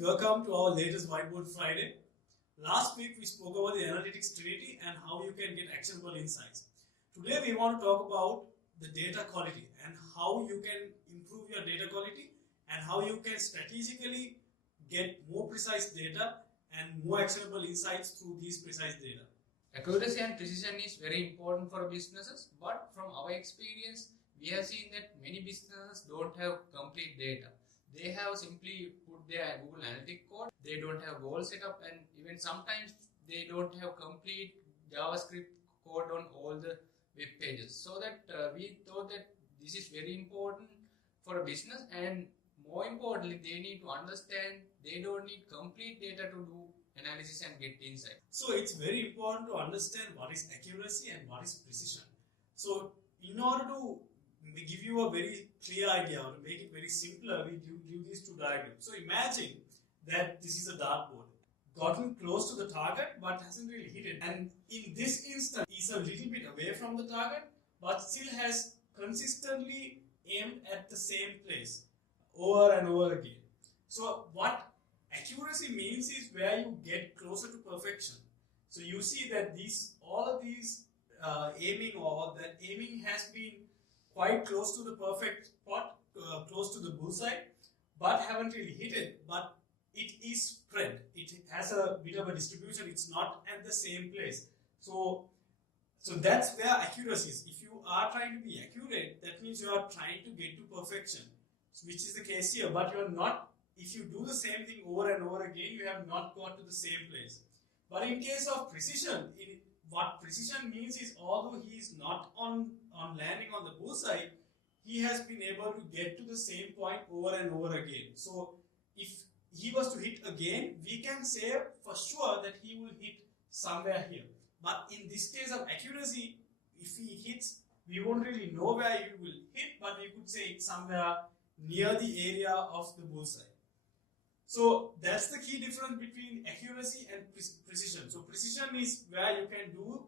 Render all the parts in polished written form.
welcome to our latest Whiteboard Friday. Last week we spoke about the analytics trinity and how you can get actionable insights. Today we want to talk about the data quality and how you can improve your data quality and how you can strategically get more precise data and more actionable insights through these precise data. Accuracy and precision is very important for businesses, but from our experience, we have seen that many businesses don't have complete data. They have simply put their Google Analytics code, they don't have goal setup, and even sometimes they don't have complete JavaScript code on all the web pages. So that we thought that this is very important for a business, and more importantly, they need to understand they don't need complete data to do analysis and get insight. So it's very important to understand what is accuracy and what is precision. So in order to give you a very clear idea or to make it very simpler, we do these two diagrams. So imagine that this is a dartboard, gotten close to the target but hasn't really hit it, and in this instance is a little bit away from the target but still has consistently aimed at the same place over and over again. So what accuracy means is where you get closer to perfection. So you see that all of these aiming has been quite close to the perfect spot, close to the bullseye, but haven't really hit it. But it is spread. It has a bit of a distribution. It's not at the same place. So that's where accuracy is. If you are trying to be accurate, that means you are trying to get to perfection, which is the case here. But you are not. If you do the same thing over and over again, you have not got to the same place. But in case of precision, what precision means is although he is not on landing on the bullseye, he has been able to get to the same point over and over again. So if he was to hit again, we can say for sure that he will hit somewhere here. But in this case of accuracy, if he hits, we won't really know where he will hit, but we could say it's somewhere near the area of the bullseye. So that's the key difference between accuracy and precision. So precision is where you can do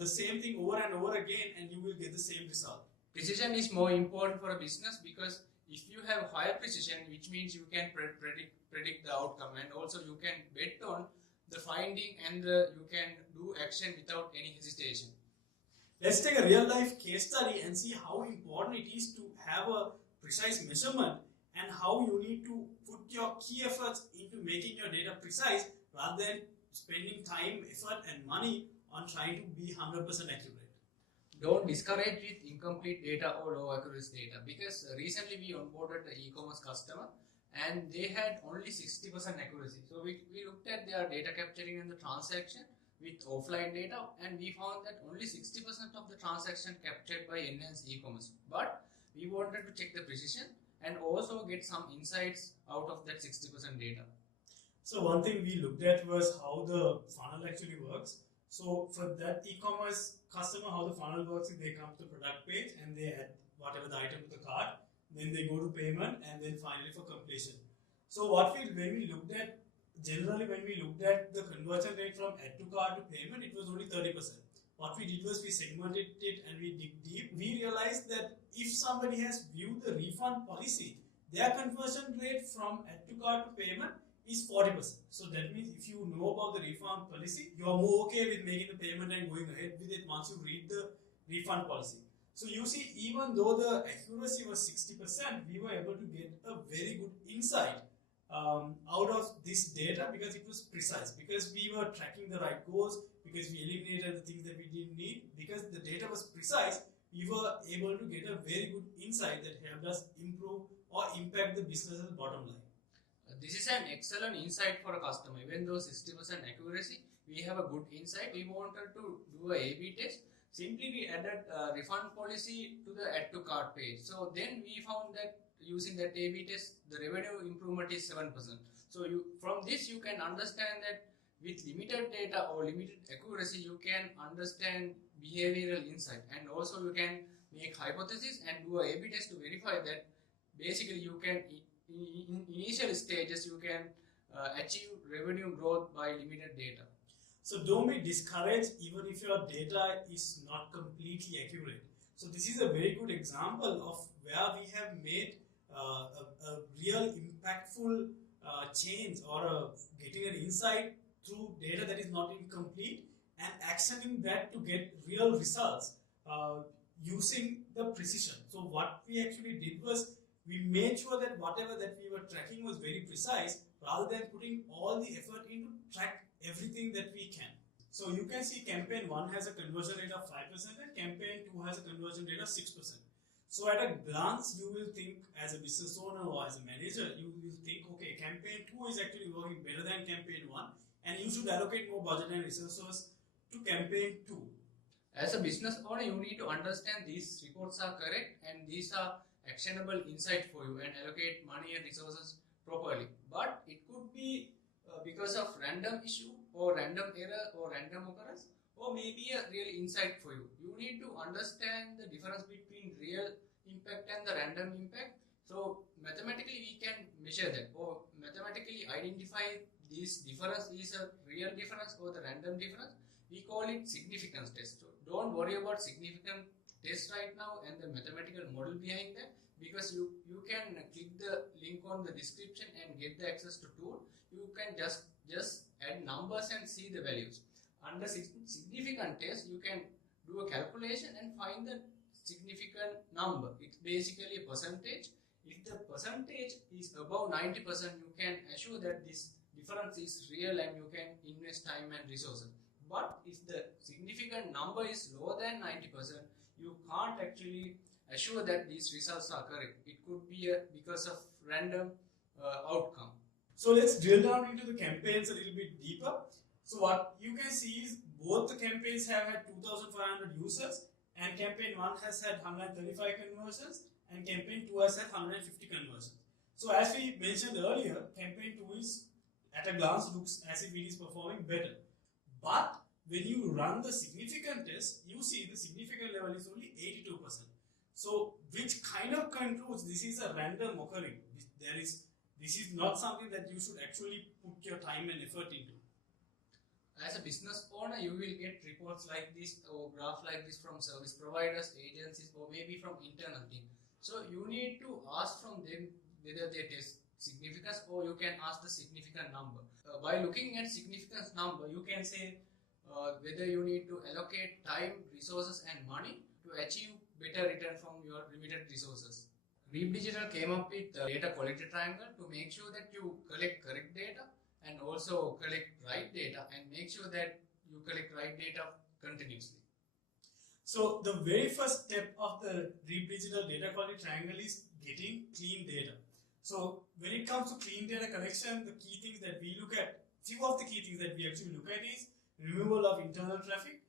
the same thing over and over again and you will get the same result. Precision is more important for a business because if you have higher precision, which means you can predict the outcome, and also you can bet on the finding, and you can do action without any hesitation. Let's take a real life case study and see how important it is to have a precise measurement and how you need to put your key efforts into making your data precise rather than spending time, effort and money on trying to be 100% accurate. Don't discourage with incomplete data or low accuracy data, because recently we onboarded the e-commerce customer and they had only 60% accuracy. So we looked at their data capturing and the transaction with offline data, and we found that only 60% of the transaction captured by enhanced e-commerce. But we wanted to check the precision and also get some insights out of that 60% data. So one thing we looked at was how the funnel actually works. So for that e-commerce customer, how the funnel works is they come to the product page and they add whatever the item to the cart, then they go to payment, and then finally for completion. So when we looked at the conversion rate from add to cart to payment, it was only 30%. What we did was we segmented it and we dig deep. We realized that if somebody has viewed the refund policy, their conversion rate from add to cart to payment is 40%. So that means if you know about the refund policy, you are more okay with making the payment and going ahead with it once you read the refund policy. So you see, even though the accuracy was 60%, we were able to get a very good insight out of this data because it was precise, because we were tracking the right goals, because we eliminated the things that we didn't need, because the data was precise, we were able to get a very good insight that helped us improve or impact the business's bottom line. This is an excellent insight for a customer. Even though 60% accuracy, we have a good insight. We wanted to do a A/B test. Simply we added a refund policy to the add to cart page. So then we found that using that A/B test, the revenue improvement is 7%. So from this you can understand that with limited data or limited accuracy, you can understand behavioral insight, and also you can make hypothesis and do a A/B test to verify that basically you can, in initial stages, you can achieve revenue growth by limited data. So don't be discouraged even if your data is not completely accurate. So this is a very good example of where we have made a real impactful change or getting an insight through data that is not incomplete and actioning that to get real results using the precision. So what we actually did was we made sure that whatever that we were tracking was very precise rather than putting all the effort into track everything that we can. So you can see campaign 1 has a conversion rate of 5% and campaign 2 has a conversion rate of 6%. So at a glance, you will think as a business owner or as a manager, you will think, okay, campaign 2 is actually working better than campaign 1 and you should allocate more budget and resources to campaign 2. As a business owner, you need to understand these reports are correct and these are actionable insight for you and allocate money and resources properly. But it could be because of random issue or random error or random occurrence or maybe a real insight for you. You need to understand the difference between real impact and the random impact. So mathematically we can measure that or mathematically identify this difference is a real difference or the random difference. We call it significance test. So don't worry about significant test right now and the mathematical model behind that, because you can click the link on the description and get the access to tool. You can just add numbers and see the values. Under significant test, you can do a calculation and find the significant number. It's basically a percentage. If the percentage is above 90%, you can assure that this difference is real and you can invest time and resources. But if the significant number is lower than 90%, you can't actually assure that these results are correct. It could be because of random outcome. So let's drill down into the campaigns a little bit deeper. So what you can see is both the campaigns have had 2,500 users and campaign 1 has had 135 conversions and campaign 2 has had 150 conversions. So as we mentioned earlier, campaign 2 is at a glance looks as if it is performing better. But when you run the significant test, you see the significant level is only 82%. So which kind of concludes this is a random occurring. This is not something that you should actually put your time and effort into. As a business owner, you will get reports like this or graph like this from service providers, agencies, or maybe from internal team. So you need to ask from them whether they test significance or you can ask the significant number. By looking at significance number, you can say whether you need to allocate time, resources and money to achieve better return from your limited resources. Reap Digital came up with the data quality triangle to make sure that you collect correct data and also collect right data and make sure that you collect right data continuously. So the very first step of the Reap Digital data quality triangle is getting clean data. So when it comes to clean data collection, the key things that we look at, few of the key things that we actually look at is removal of internal traffic,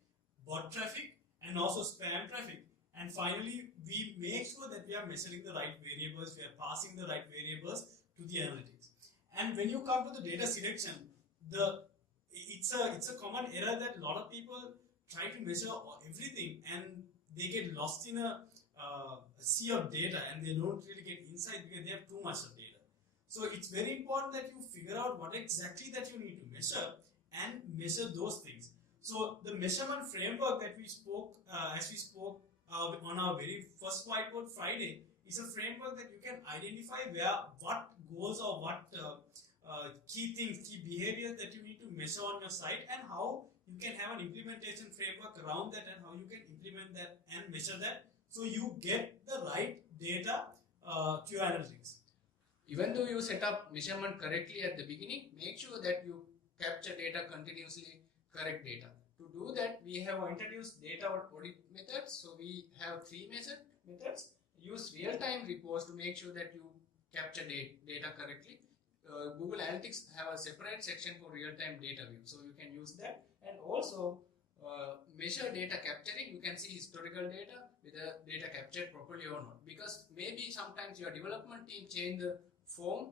bot traffic and also spam traffic. And finally, we make sure that we are measuring the right variables, we are passing the right variables to the analytics. And when you come to the data selection, it's a common error that a lot of people try to measure everything and they get lost in a sea of data and they don't really get insight because they have too much of data. So it's very important that you figure out what exactly that you need to measure and measure those things. So the measurement framework that we spoke, on our very first Whiteboard Friday is a framework that you can identify what goals or what key behaviors that you need to measure on your site and how you can have an implementation framework around that and how you can implement that and measure that so you get the right data to your analytics. Even though you set up measurement correctly at the beginning, make sure that you capture data continuously, correct data. To do that, we have introduced data audit methods. So we have 3 methods. Use real-time reports to make sure that you capture data correctly. Google Analytics have a separate section for real-time data view, so you can use that. And also measure data capturing. You can see historical data, whether data captured properly or not. Because maybe sometimes your development team changed the form,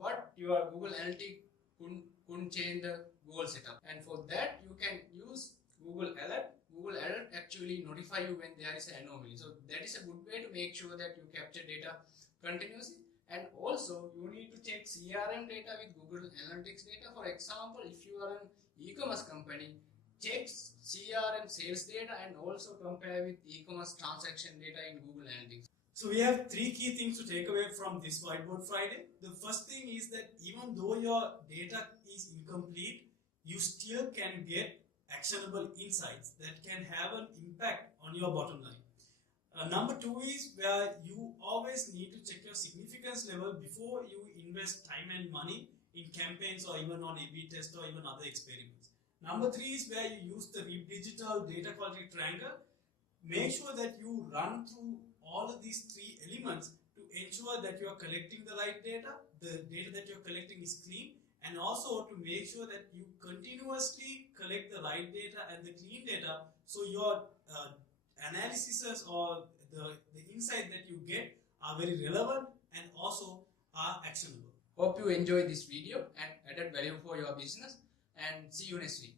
but your Google Analytics couldn't change the goal setup. And for that, you can use Google Alert. Google Alert actually notify you when there is an anomaly. So that is a good way to make sure that you capture data continuously. And also, you need to check CRM data with Google Analytics data. For example, if you are an e-commerce company, check CRM sales data and also compare with e-commerce transaction data in Google Analytics. So we have three key things to take away from this Whiteboard Friday. The first thing is that even though your data is incomplete, you still can get actionable insights that can have an impact on your bottom line. Number two is where you always need to check your significance level before you invest time and money in campaigns or even on A/B test or even other experiments. Number three is where you use the digital data quality triangle. Make sure that you run through all of these three elements to ensure that you are collecting the right data, the data that you're collecting is clean, and also to make sure that you continuously collect the right data and the clean data so your analyses or the insight that you get are very relevant and also are actionable. Hope you enjoyed this video and added value for your business, and see you next week.